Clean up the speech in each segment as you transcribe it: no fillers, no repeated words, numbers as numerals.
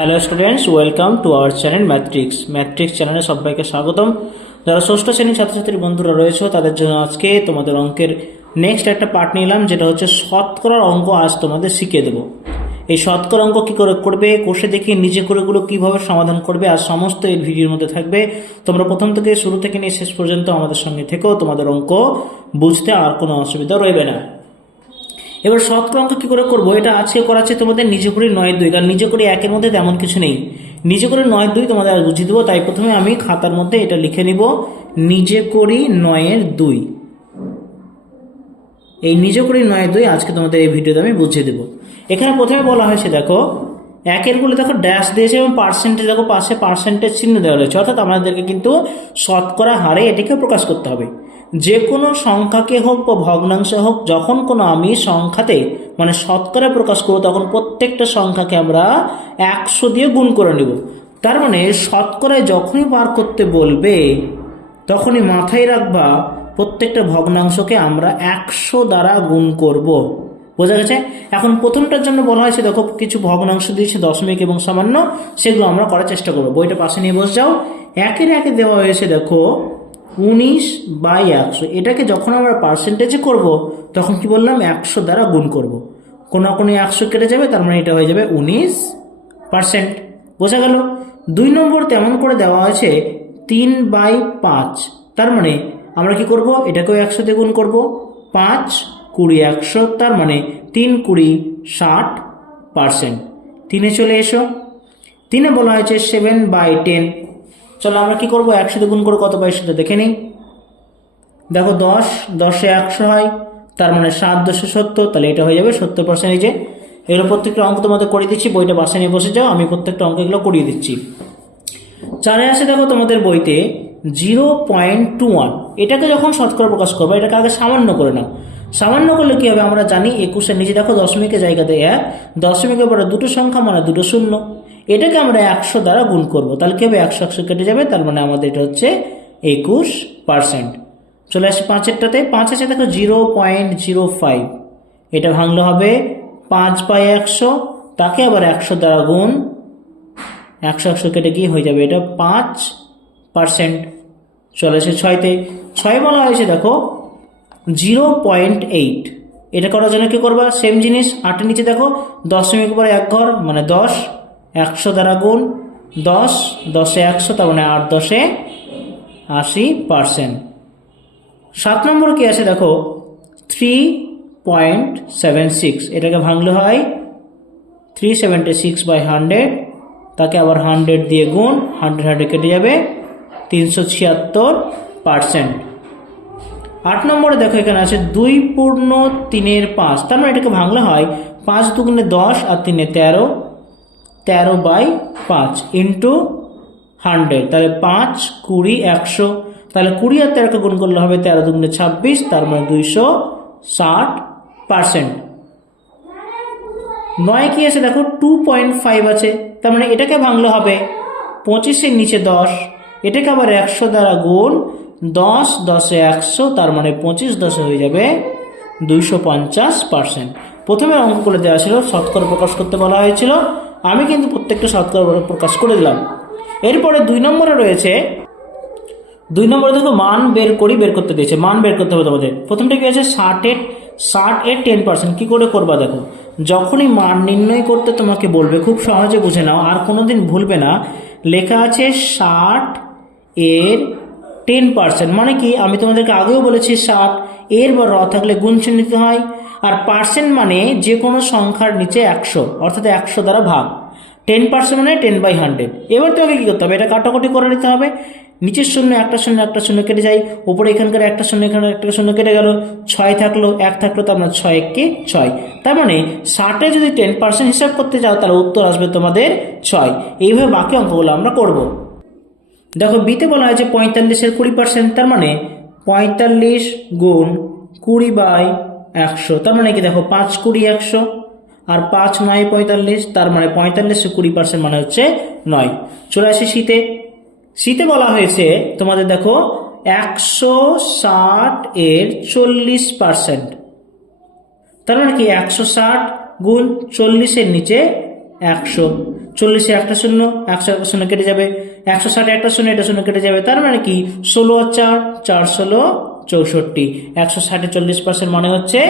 Hello students, welcome to our channel Mathtrix চ্যানেলে সবাইকে স্বাগতম। যারা ষষ্ঠ শ্রেণীর ছাত্রছাত্রী বন্ধুরা রয়েছে তাদের জন্য আজকে তোমাদের অঙ্কের নেক্সট একটা পার্ট নিলাম, যেটা হচ্ছে শতকরার অঙ্ক। আজ তোমাদের শিখিয়ে দেবো এই শতকরা অঙ্ক কী করে করবে, কোষে দেখিয়ে নিজে করেগুলো কীভাবে সমাধান করবে। আর সমস্ত এই ভিডিওর মধ্যে থাকবে। তোমরা প্রথম থেকে শুরু থেকে নিয়ে শেষ পর্যন্ত আমাদের সঙ্গে থেকেও তোমাদের অঙ্ক বুঝতে আর কোনো অসুবিধা রইবে না। এবার শতকরা অঙ্ক কী করে করবো, এটা আজকে করাচ্ছে তোমাদের নিজে করে 9-2, কারণ নিজে করে একের মধ্যে তেমন কিছু নেই। নিজে করে 9-2 তোমাদের আর বুঝিয়ে দেবো। তাই প্রথমে আমি খাতার মধ্যে এটা লিখে নিব, নিজে করি 9-2। এই নিজে করি 9-2 আজকে তোমাদের এই ভিডিওতে আমি বুঝিয়ে দেবো। এখানে প্রথমে বলা হয়েছে, দেখো একের গুলো দেখো ড্যাশ দিয়েছে এবং পার্সেন্টেজ দেখো পাশে পার্সেন্টেজ চিহ্ন দেওয়া রয়েছে, অর্থাৎ আমাদেরকে কিন্তু শতকরা হারে এটিকে প্রকাশ করতে হবে। যে কোনো সংখ্যাকে হোক বা ভগ্নাংশে হোক, যখন কোনো আমি সংখ্যাতে মানে শতকরা প্রকাশ করবো তখন প্রত্যেকটা সংখ্যাকে আমরা 100 দিয়ে গুণ করে নেব। তার মানে শতকরায় যখনই বার করতে বলবে তখনই মাথায় রাখবা প্রত্যেকটা ভগ্নাংশকে আমরা 100 দ্বারা গুণ করব। বোঝা গেছে? এখন প্রথমটার জন্য বলা হয়েছে, দেখো কিছু ভগ্নাংশ দিয়েছে দশমিক এবং সামান্য, সেগুলো আমরা করার চেষ্টা করবো। বইটা পাশে নিয়ে বসে যাও। একের একে দেওয়া হয়েছে দেখো 19/100। এটাকে যখন আমরা পার্সেন্টেজে করব তখন কি বললাম, 100 দ্বারা গুণ করব। কোনো 100 কেটে যাবে, তার মানে এটা হয়ে যাবে 19%। বোঝা গেল? 2 নম্বর তেমন করে দেওয়া হয়েছে 3/5। তার মানে আমরা কি করব, এটাকেও 100 দিয়ে গুণ করব। 5, 20, 100, তার মানে 3, 20, 60%। 3-এ চলে এসো। 3-এ বলা হয়েছে 7/10। চলো আমরা কি করবো, 100 দিয়ে গুণ করে কত পাই সেটা দেখে নিই। দেখো 10, 10-এ 100 হয়, তার মানে 7×10 তাহলে এটা হয়ে যাবে 70%। এই যে এগুলো প্রত্যেকটা অঙ্ক তোমাদের করে দিচ্ছি, বইটা বাসে নিয়ে বসে যাও, আমি প্রত্যেকটা অঙ্ক এগুলো করিয়ে দিচ্ছি। 4-এ আসে দেখো তোমাদের বইতে 0.21। এটাকে যখন শতকরা প্রকাশ করবো, এটাকে আগে সামান্য করে নাও। সামান্য করলে কি হবে আমরা জানি, 21-এর নিচে দেখো দশমিকের জায়গাতে 1, দশমিকের পরে দুটো সংখ্যা মানে দুটো শূন্য। এটাকে আমরা 100 দ্বারা গুণ করবো, তাহলে কি হবে, 100 কেটে যাবে, তার মানে আমাদের এটা হচ্ছে 21%। চলে আসছে 5-এরটাতে। 5 আছে দেখো 0.05। এটা ভাঙলে হবে 5/100, তাকে আবার 100 দ্বারা গুণ, 100 কেটে গিয়ে হয়ে যাবে এটা 5%। চলে আসে 6-তে। 6 বলা হয়েছে দেখো 0.8। এটা করার জন্য কি করবা, সেম জিনিস। 8-এর নিচে দেখো দশমিক পরে 1 ঘর মানে 10, 100 দ্বারা গুণ, 10, 10-এ 100, তার মানে 8, 10-এ 80%। 7 নম্বর কি আছে দেখো 3.76। এটাকে ভাঙলে হয় 376/100, তাকে আবার 100 দিয়ে গুণ, 100 কেটে যাবে 376%। 8 নম্বরে দেখো এখানে আছে 2/3/5। তার মানে এটাকে ভাঙলে হয় 5 দুগুণে 10 আর 3-এ 13, 13/5 ইন্টু 100, তাহলে 5, 20, 100, তাহলে 20 আর 13কে গুণ করলে হবে 13 দুগুণে 26, তার মানে 260%। 9 কি আছে দেখো 2.5 আছে, তার মানে এটাকে ভাঙলে হবে 25-এর নিচে 10, এটাকে আবার 100 দ্বারা গুণ, 10, 10-এ 100, তার মানে 25, 10-এ হয়ে যাবে 250%। প্রথমে অঙ্কগুলো দেওয়া ছিল শতকরা প্রকাশ করতে বলা হয়েছিল, আমি কিন্তু প্রত্যেকটা শতকরা প্রকাশ করে দিলাম। এরপরে 2 নম্বরে রয়েছে, 2 নম্বরে দেখো মান বের করতে দিয়েছে। মান বের করতে হবে তোমাদের। প্রথমটা কি আছে 60-এর 10%। কি করে করবা দেখো, যখনই মান নির্ণয় করতে তোমাকে বলবে খুব সহজে বুঝে নাও, আর কোনোদিন ভুলবে না। লেখা আছে 60-এর 10%, মানে কি আমি তোমাদেরকে আগেও বলেছি 60 এর বা র থাকলে গুণ চিহ্ন নিতে হয়, আর পার্সেন্ট মানে যে কোনো সংখ্যার নিচে 100, অর্থাৎ 100 দ্বারা ভাগ। 10% মানে 10/100। এবার তোমাকে কি করতে হবে, এটা কাটাকুটি করে নিতে হবে। নিচের শূন্য একটা শূন্য একটা শূন্য কেটে যায়, উপরে এখানকার একটা শূন্য এখানে একটা শূন্য কেটে গেল, 6 থাকলো 1 থাকলো, তার মানে 6 × 6। তার মানে 60-এ যদি 10% হিসাব করতে যাও তাহলে উত্তর আসবে তোমাদের 6। এইভাবে বাকি অঙ্কগুলো আমরা করব। দেখো বিতে বলা হয়েছে 45-এর 20%, তার মানে 45 গুণ 20/100, তার মানে কি দেখো 5, 20, 100, আর 5, 9, 45, তার মানে 45-এ 20% মানে হচ্ছে 9। চলে আসি শীতে বলা হয়েছে তোমাদের দেখো 160-এর 40%, তার মানে কি 160 গুণ 40-এর নিচে 100, 40-এ একটা শূন্য, 100 একটা শূন্য কেটে যাবে, 160-এ একটা শূন্য, এটা শূন্য কেটে যাবে, তার মানে কি 16 আর 4, 4 16 64, 160-এ 40% মানে হচ্ছে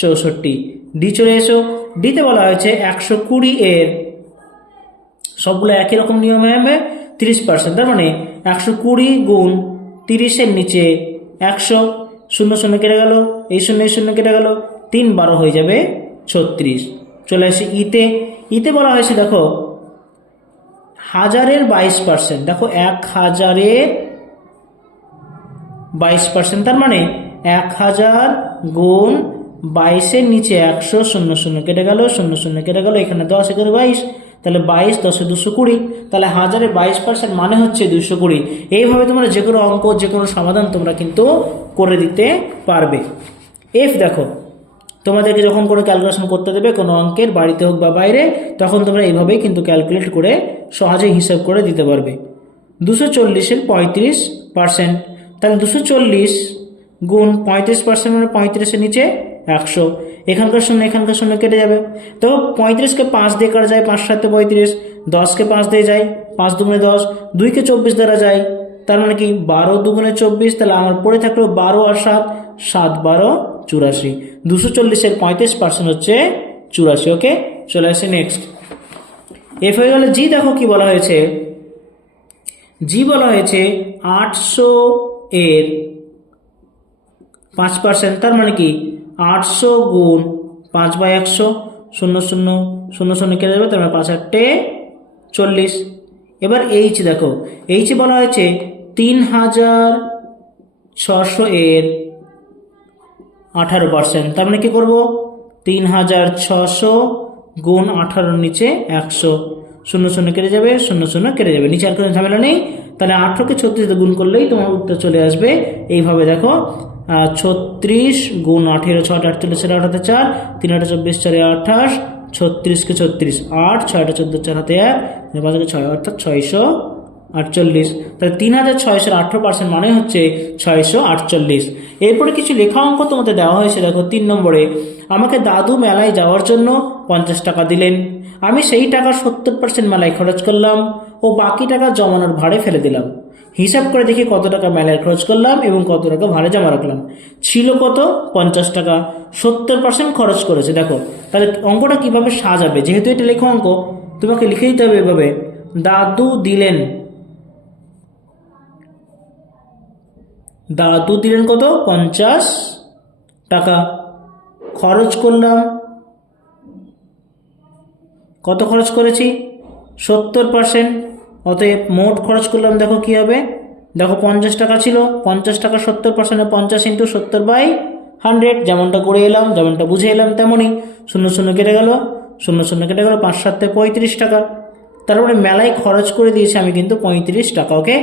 64। ডি চলে এসো, ডিতে বলা হয়েছে 120 এর সবগুলো একই রকম নিয়মে হবে 30%, তার মানে 120 গুণ 30-এর নিচে 100, শূন্য শূন্য কেটে গেল, এই শূন্য কেটে গেল, 3 12 হয়ে যাবে 36। চলে আসি ইতে, ইতে বলা হয়েছে দেখো 1000-এর 22%, দেখো 1000-এর 22%, তার মানে 1000 গুণ 22-এর নিচে 100, শূন্য শূন্য কেটে গেল, শূন্য শূন্য কেটে গেল, এখানে 10 এখানে 22, তাহলে 22 10-এ 220, তাহলে 1000-এর 22% মানে হচ্ছে 220। এইভাবে তোমরা যে কোনো অঙ্ক, যে কোনো সমাধান তোমরা কিন্তু করে দিতে পারবে। এফ দেখো, তোমাদেরকে যখন কোনো ক্যালকুলেশন করতে দেবে কোনো অঙ্কের, বাড়িতে হোক বা বাইরে, তখন তোমরা এইভাবেই কিন্তু ক্যালকুলেট করে সহজেই হিসাব করে দিতে পারবে। 240-এর 35%, তাহলে 240 গুণ 35% মানে 35-এর নিচে 100, এখানকার শূন্য এখানকার শূন্য কেটে যাবে। তো 35-কে 5 দিয়ে কাটা যায়, 5 7 35, 10-কে 5 দিয়ে যায়, 5 2 10, 2-কে 24 দ্বারা যায়, তার মানে কি 12 2 24, তাহলে আমার পড়ে থাকলো 12 আর 7, 7 12 84। 240-এর 35% হচ্ছে 84। ওকে, চলে আসে নেক্সট। এফ হয়ে গেল। জি দেখো কি বলা হয়েছে, জি বলা হয়েছে 800 এর 5%, তার মানে কি 800 গুণ 5/100, শূন্য শূন্য শূন্য শূন্য কেটে যাবে, তার মানে 5 8 40। এবার এইচ দেখো, এইচ বলা হয়েছে 3600 এর 18%, তার মানে কি করব 3600 গুণ 18-র নিচে 100, শূন্য শূন্য কেটে যাবে, শূন্য শূন্য কেটে যাবে, নিচে আর কোনো ঝামেলা নেই। তাহলে 18-কে 36 গুণ করলেই তোমার উত্তর চলে আসবে। এইভাবে দেখো 36 গুণ 18 6 48 8 4, 3 8 24 4 28, 36-কে 36 8, 6 8 14 4 হাতে 1, 5 6 অর্থাৎ 648। তাহলে 3600-এর 18% মানে হচ্ছে 648। এরপরে কিছু লেখা অঙ্ক তোমাদের দেওয়া হয়েছে। দেখো 3 নম্বরে, আমাকে দাদু মেলায় যাওয়ার জন্য 50 টাকা দিলেন, আমি সেই টাকার 70% মেলায় খরচ করলাম ও বাকি টাকা জমানোর ভাড়ে ফেলে দিলাম। হিসাব করে দেখি কত টাকা মেলায় খরচ করলাম এবং কত টাকা ভাড়ে জমা রাখলাম। ছিল কত 50 টাকা, 70% খরচ করেছে। দেখো তাহলে অঙ্কটা কিভাবে সাজাবে, যেহেতু এটা লেখা অঙ্ক তোমাকে লিখে দিতে হবে এভাবে, দাদু দিলেন, দাদু দিলেন কত 50 টাকা, খরচ করলাম কত খরচ করেছি 70%, অতএব মোট খরচ করলাম দেখো কি হবে, দেখো 50 টাকা ছিল, 50 টাকা 70%, 50 × 70/100, যেমনটা করে এলাম, যেমনটা বুঝে এলাম তেমনই, শূন্য শূন্য কেটে গেল, শূন্য শূন্য কেটে গেল, 5 7 35 টাকা, তারপরে মেলায় খরচ করে দিয়েছি আমি কিন্তু 35 টাকা। ওকে,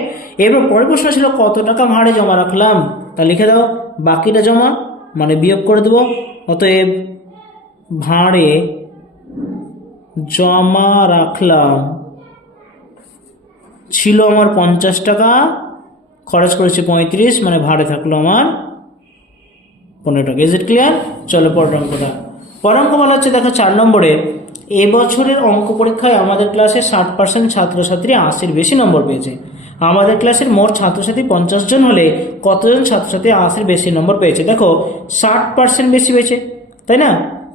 এবার পরের প্রশ্ন ছিল কত টাকা ভাড়ে জমা রাখলাম, তা লিখে দাও, বাকিটা জমা মানে বিয়োগ করে দেবো। অতএব ভাড়ে জমা রাখলাম ছিল আমার 50 টাকা, খরচ করেছি 35, মানে ভাড়ে থাকলো আমার 15 টাকা। Is it clear? চলো পরের অঙ্কটা। পরের অঙ্ক বলা হচ্ছে দেখো 4 নম্বরে, এবছরের অঙ্ক পরীক্ষায় আমাদের ক্লাসে 60% ছাত্রছাত্রী 80-র বেশি নম্বর পেয়েছে। আমাদের ক্লাসের মোট ছাত্রছাত্রী 50 জন হলে কতজন ছাত্রছাত্রী 80-র বেশি নম্বর পেয়েছে? দেখো 60% বেশি পেয়েছে, তাই না?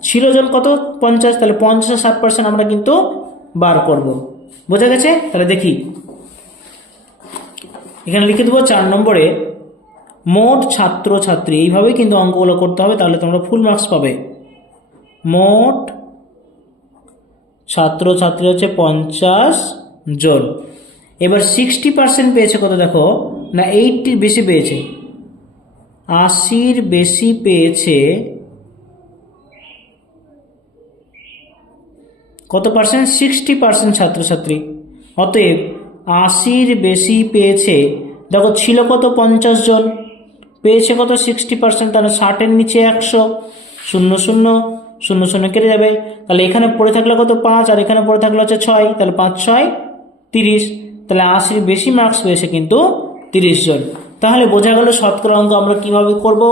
ছিল জন কত 50, তাহলে 50 আর 60% আমরা কিন্তু বার করব। বোঝা গেছে? তাহলে দেখি, এখানে লিখে দেবো 4 নম্বরে মোট ছাত্রছাত্রী, এইভাবেই কিন্তু অঙ্কগুলো করতে হবে, তাহলে তোমরা ফুল মার্কস পাবে। মোট ছাত্রছাত্রী হচ্ছে 50 জন। এবার 60% পেয়েছে কত দেখো, না 80-র বেশি পেয়েছে, 80-র বেশি পেয়েছে কত পার্সেন্ট? 60% ছাত্রছাত্রী। অতএব 80-র বেশি পেয়েছে, দেখো ছিল কত 50 জন, পেয়েছে কত 60%, তাহলে 60-এর নিচে 100, শূন্য শূন্য শূন্য শূন্য কেটে যাবে, তাহলে এখানে পড়ে থাকলে কত 5, আর এখানে পড়ে থাকলে হচ্ছে 6, তাহলে 5 6 30, তাহলে 80-র বেশি মার্কস পেয়েছে কিন্তু 30 জন। তাহলে বোঝা গেল শতকরা অঙ্ক আমরা কিভাবে করব।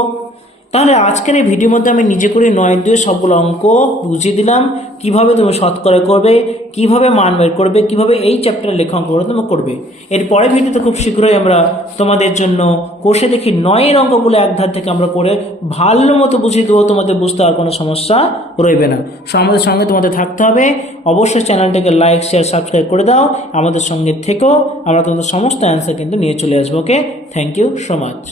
তাহলে আজকের এই ভিডিওর মধ্যে আমি নিজে করে 9-2 সবগুলো অঙ্ক বুঝিয়ে দিলাম, কিভাবে তুমি শতকরা করবে, কিভাবে মান বের করবে, কিভাবে এই চ্যাপ্টারের লেখা অঙ্কগুলো তুমি করবে। এর পরের ভিডিওতে খুব শীঘ্রই আমরা তোমাদের জন্য কোষে দেখি 9-এর অঙ্কগুলো এক ধার থেকে আমরা করে ভালো মতো বুঝিয়ে দেবো, তোমাদের বুঝতে আর কোনো সমস্যা রইবে না। আমাদের সঙ্গে তোমাদের থাকতে হবে, অবশ্যই চ্যানেলটাকে লাইক শেয়ার সাবস্ক্রাইব করে দাও, আমাদের সঙ্গে থেকেও আমরা তোমাদের সমস্ত অ্যান্সার কিন্তু নিয়ে চলে আসবো। ওকে, থ্যাংক ইউ সো মাচ।